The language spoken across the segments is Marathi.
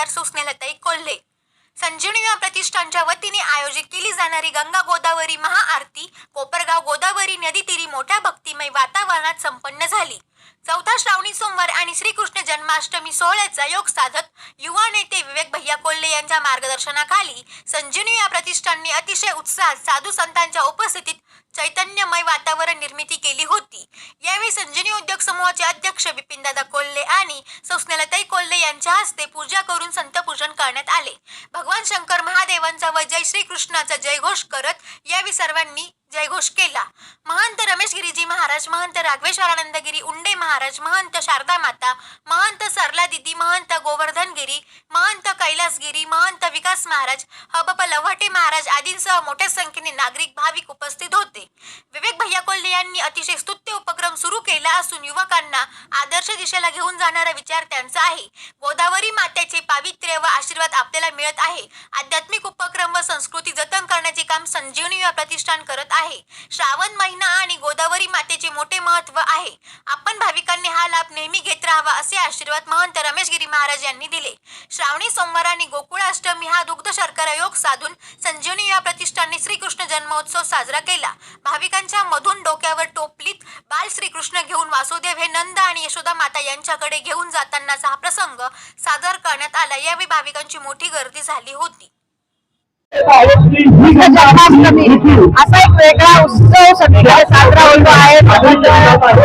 आमदार सुस्नेलताई कोल्हे. संजीवनी प्रतिष्ठानच्या वतीने आयोजित केली जाणारी गंगा गोदावरी महाआरती कोपरगाव गोदावरी नदीतीरी मोठ्या भक्तिमय वातावरणात संपन्न झाली. चौथा श्रावणी सोमवार आणि श्रीकृष्ण जन्माष्टमी सोहळ्याचा योग साधत युवा नेते विवेक भैया कोल्हे यांच्या मार्गदर्शनाखाली संजीवनी या प्रतिष्ठानने अतिशय उत्साहात साधू संतांच्या उपस्थितीत चैतन्यमय वातावरण निर्मिती केली होती. यावेळी संजीवनी उद्योग समूहाचे अध्यक्ष बिपिनदादा कोल्हे आणि सुस्नेलताई कोल्हे यांच्या हस्ते पूजा करून संतपूजन करण्यात आले. भगवान शंकर महादेवांचा व जय श्रीकृष्णाचा जयघोष करत यावेळी सर्वांनी जयघोष केला महंत रमेश गिरीजी महाराज महंत राघवेश्वरानंदगिरी उंडे महाराज महंत शारदा माता महंत सरला दिदी महंत गोवर्धन गिरी महंत कैलास गिरी महंत विकास महाराज हबप लव्हाटे महाराज आदींसह मोठ्या संख्येने नागरिक भाविक उपस्थित होते. यांनी अतिशय स्तुत्य उपक्रम सुरू केला असून युवकांना आदर्श दिशेला घेऊन जाणारा विचार त्यांचा आहे. गोदावरी मातेचे पावित्र्य व आशीर्वाद आपल्याला मिळत आहे. आध्यात्मिक उपक्रम व संस्कृती जतन करण्याचे काम संजीवनी युवा प्रतिष्ठान करत आहे. श्रावण महिना आणि गोदावरी मातेचे मोठे महत्त्व आहे. आपण भाविकांनी हा लाभ नेहमी घेत राहावा असे आशीर्वाद महंत रमेशगिरी महाराज यांनी दिले. श्रावणी सोमवार आणि गोकुळाष्टमी हा दुग्ध शर्करा योग साधून संजीवनी या प्रतिष्ठानने श्रीकृष्ण जन्मोत्सव साजरा केला. भाविकांच्या मधून डोक्यावर टोपलीत बाल श्रीकृष्ण घेऊन वासुदेव हे नंद आणि यशोदा माता यांच्याकडे घेऊन जातानाचा हा प्रसंग सादर करण्यात आला. यावेळी भाविकांची मोठी गर्दी झाली होती. असा एक वेगळा उत्सव सगळीकडे साजरा होतो आहे.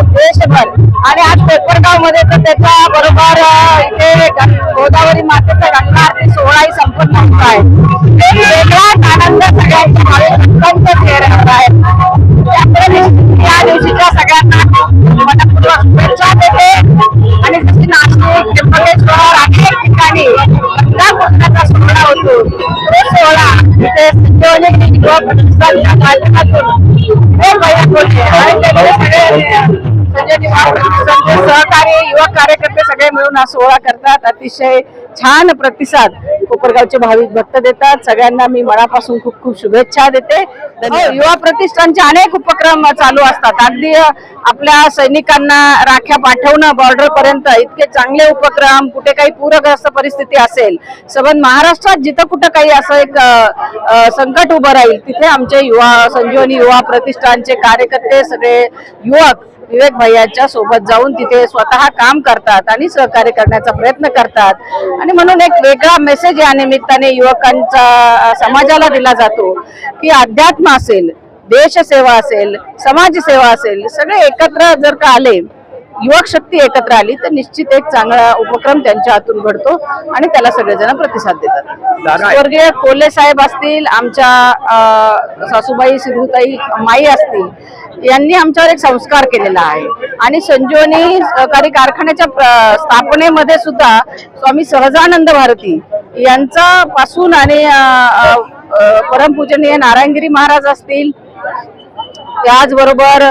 देशभर. आणि आज कोपरगावमध्ये तर त्याच्या बरोबर इथे गोदावरी मातेचा गंगा आरती सोहळाही संपन्न होत आहे. एक वेगळाच आनंद सगळ्यांच्या भाविक भक्तांच्या आहे. त्यामुळे या दिवशीच्या सगळ्यांना मनपूर्वक शुभेच्छा देते. आणि जशी नाशिक त्र्यंबकेश्वर अनेक ठिकाणी गंगा पूजनाचा सोहळा होतो. तो सोहळा तिथे संजीवनी युवा प्रतिष्ठानच्या माध्यमातून हे भैया कोल्हे आणि त्यांचे सगळे सहकारी युवक कार्यकर्ते सगळे मिळून हा सोहळा करतात. अतिशय छान प्रतिसाद कोपरगावचे भाविक भक्त देतात. सगळ्यांना मी मनापासून खूप खूप शुभेच्छा देते. हो, युवा प्रतिष्ठानचे अनेक उपक्रम चालू असतात. अगदी आपल्या सैनिकांना राख्या पाठवणं बॉर्डर पर्यंत इतके चांगले उपक्रम कुठे काही पूरग्रस्त परिस्थिती असेल सबंध महाराष्ट्रात जिथं कुठं काही असं एक संकट उभं राहील तिथे आमचे युवा संजीवनी युवा प्रतिष्ठानचे कार्यकर्ते सगळे युवक विवेक भैयाच्या सोबत जाऊन तिथे स्वतः काम करतात आणि सहकार्य करण्याचा प्रयत्न करतात. आणि म्हणून एक वेगळा मेसेज या निमित्ताने युवकांचा समाजाला दिला जातो की अध्यात्म असेल देशसेवा असेल समाजसेवा असेल सगळे एकत्र जर का आले युवक शक्ती एकत्र आली तर निश्चित एक चांगला उपक्रम त्यांच्या हातून घडतो आणि त्याला सगळेजण प्रतिसाद देतात. स्वर्गीय कोल्हे साहेब असतील आमच्या सासूबाई सिद्धूताई माई असतील यांनी आमच्यावर एक संस्कार केलेला आहे. आणि संजीवनी सहकारी कारखान्याच्या स्थापनेमध्ये सुद्धा स्वामी सहजानंद भारती यांचा पासून आणि परमपूजनीय नारायणगिरी महाराज असतील त्याचबरोबर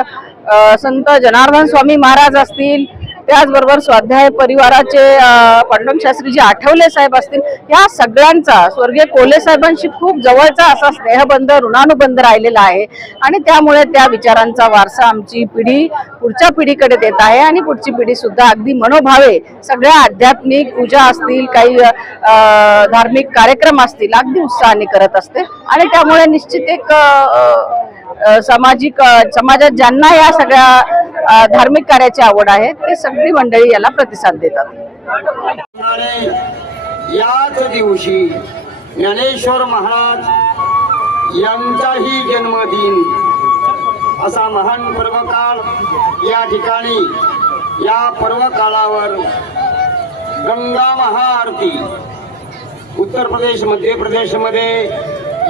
संत जनार्दन स्वामी महाराज असतील त्याचबरोबर स्वाध्याय परिवाराचे अ, पांडुरंग आठवले साहेब असतील या सगळ्यांचा स्वर्गीय कोले साहेबांशी खूप जवळचा असा स्नेहबंध ऋणानुबंध राहिलेला आहे. आणि त्यामुळे त्या विचारांचा वारसा आमची पिढी पुढच्या पिढीकडे देत आहे. आणि पुढची पिढी सुद्धा अगदी मनोभावे सगळ्या आध्यात्मिक पूजा असतील काही धार्मिक कार्यक्रम असतील अगदी उत्साहाने करत असते. आणि त्यामुळे निश्चित एक सामाजिक समाजात ज्यांना या सगळ्या धार्मिक कार्याची आवड आहे ते सगळी मंडळी याला प्रतिसाद देतात. याच दिवशी ज्ञानेश्वर महाराज यांचाही जन्मदिन असा महान पर्वकाळ या ठिकाणी या पर्वकाळावर गंगा महाआरती उत्तर प्रदेश मध्य प्रदेशमध्ये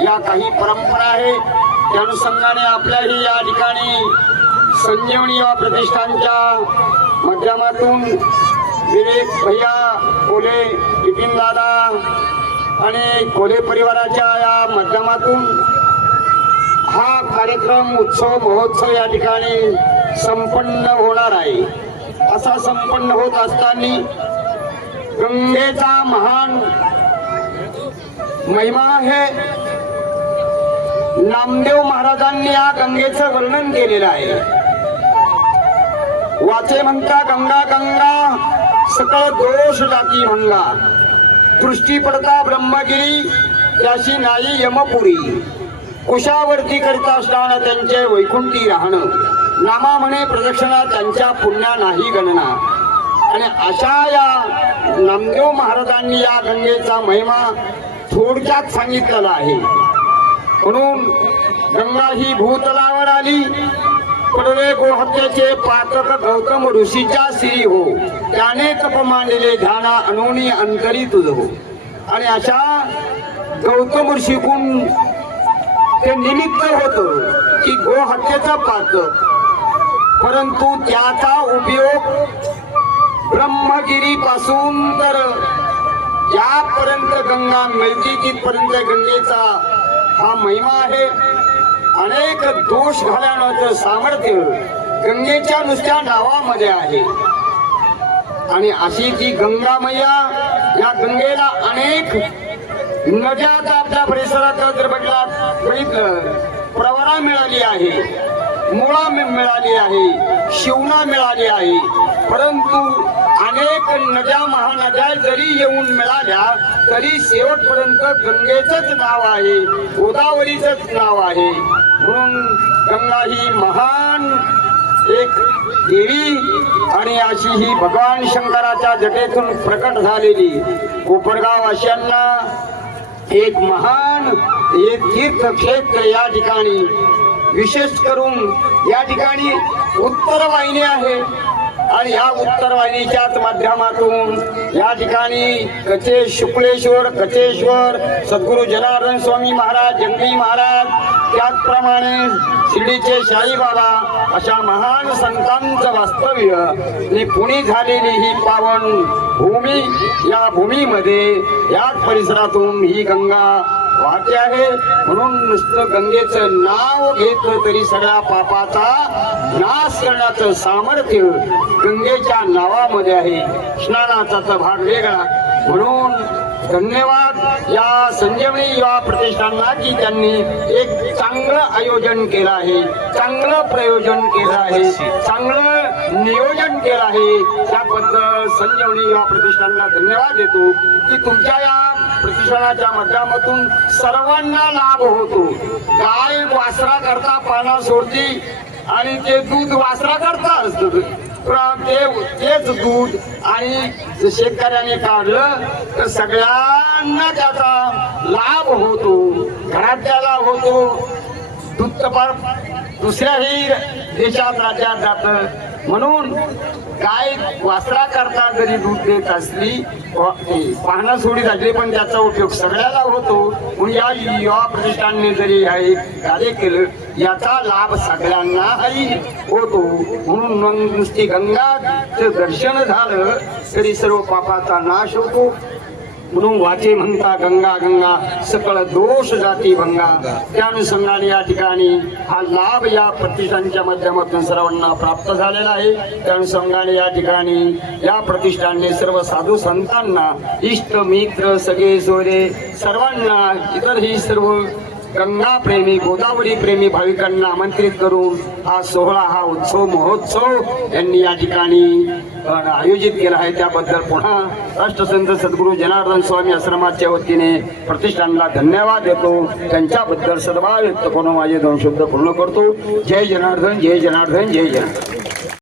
या काही परंपरा आहे त्या अनुषंगाने आपल्याही या ठिकाणी संजीवनी या प्रतिष्ठानच्या माध्यमातून विवेक भैया कोले बिपिन दादा आणि कोले परिवाराच्या या माध्यमातून हा कार्यक्रम उत्सव महोत्सव या ठिकाणी संपन्न होणार आहे. असा संपन्न होत असताना गंगेचा महान महिमा आहे. नामदेव महाराजांनी या गंगेचं वर्णन केलेलं आहे. वाचे म्हणता गंगा गंगा. सकळ दोष जाती म्हणला. दृष्टी पडता ब्रह्मगिरी त्याशी नाही यमपुरी. कुशावरती करिता असताना त्यांचे वैकुंठी राहणं. नामा म्हणे प्रदक्षिणा त्यांच्या पुण्या नाही गणना. आणि अशा या नामदेव महाराजांनी या गंगेचा महिमा थोडक्यात सांगितलेला आहे. म्हणून गंगा ही भूतलावर आली. पडले गोहत्याचे पातक गौतम ऋषीच्या श्री हो. त्याने तप मांडले ध्याना अनोनी अंतरी तुझ हो. आणि अशा गौतम ऋषीकून ते निमित्त होत की गोहत्येचं पातक परंतु त्याचा उपयोग ब्रह्मगिरी पासून तर ज्यापर्यंत गंगा मिळते तिथपर्यंत गंगेचा हा महिमा आहे. अनेक दोष घालण्याचं सामर्थ्य गंगेच्या नुसत्या नावामध्ये आहे. आणि अशी ती गंगा मैया या गंगेला अनेक नद्या आपल्या परिसरात जर म्हटला प्रवरा मिळाली आहे मुळा मि- मिळाली आहे शिवना मिळाली आहे. परंतु अनेक नद्या महानद्या जरी येऊन मिळाल्या तरी शेवटपर्यंत गंगेचंच नाव आहे गोदावरीचंच नाव आहे. म्हणून गंगा ही महान एक देवी आणि अशी ही भगवान शंकराच्या जटेतून प्रकट झालेली कोपरगाव वासियांना एक महान एक तीर्थक्षेत्र या ठिकाणी विशेष करून या ठिकाणी उत्तर वाहिनी आहे. आणि या उत्तर वाहिनीच्याच माध्यमातून या ठिकाणी कचे शुक्लेश्वर कचेश्वर सद्गुरू जनार्दन स्वामी महाराज जंगली महाराज त्याचप्रमाणे शिर्डीचे शाईबाबा अशा महान संतांचं वास्तव्य आणि पुणे झालेली ही पावन भूमी या भूमीमध्ये याच परिसरातून ही गंगा वाहते आहे. म्हणून नुसतं गंगेचं नाव घेतलं तरी सगळ्या पापाचा नाश करण्याचं सामर्थ्य गंगेच्या नावामध्ये आहे. स्नानाचा तर भाग वेगळा. म्हणून धन्यवाद या संजीवनी युवा प्रतिष्ठानला की त्यांनी एक चांगलं आयोजन केलं आहे. चांगलं प्रयोजन केलं आहे. चांगलं नियोजन केलं आहे. त्याबद्दल संजीवनी युवा प्रतिष्ठानला धन्यवाद देतो की तुमच्या या प्रतिष्ठानाच्या माध्यमातून सर्वांना लाभ होतो. गाय वासरा करता पाना सोडती आणि ते दूध वासरा करता असतं. ते तेच दूध. आणि शेतकऱ्याने काढलं तर सगळ्यांना त्याचा लाभ होतो. घरातल्याला होतो. दूध दुसऱ्याही देशात राज्यात जात. म्हणून गाय वासरा करता जरी दूध देत असली पाहणं सोडी झाली पण त्याचा उपयोग सगळ्याला होतो. म्हणून या युवा प्रतिष्ठानने जरी हा एक कार्य केलं याचा लाभ सगळ्यांनाही होतो. म्हणून मग नुसती गंगाचं दर्शन झालं तरी सर्व पापाचा नाश होतो. म्हणून वाचे म्हणता गंगा गंगा सकळ दोष जाती भंगा. त्या अनुषंगाने या ठिकाणी हा लाभ या प्रतिष्ठानच्या माध्यमातून सर्वांना प्राप्त झालेला आहे. त्या अनुषंगाने या ठिकाणी या प्रतिष्ठानने सर्व साधू संतांना इष्ट मित्र सगळे सोरे सर्वांना इतरही सर्व गंगा प्रेमी गोदावरी प्रेमी भाविकांना आमंत्रित करून हा सोहळा हा उत्सव महोत्सव यांनी या ठिकाणी आयोजित केला आहे. त्याबद्दल पुन्हा राष्ट्रसंत सद्गुरू जनार्दन स्वामी आश्रमाच्या वतीने प्रतिष्ठानला धन्यवाद देतो. त्यांच्याबद्दल सद्भाव व्यक्त करून माझे दोन शब्द पूर्ण करतो. जय जनार्दन जय जनार्दन जय जनार्दन.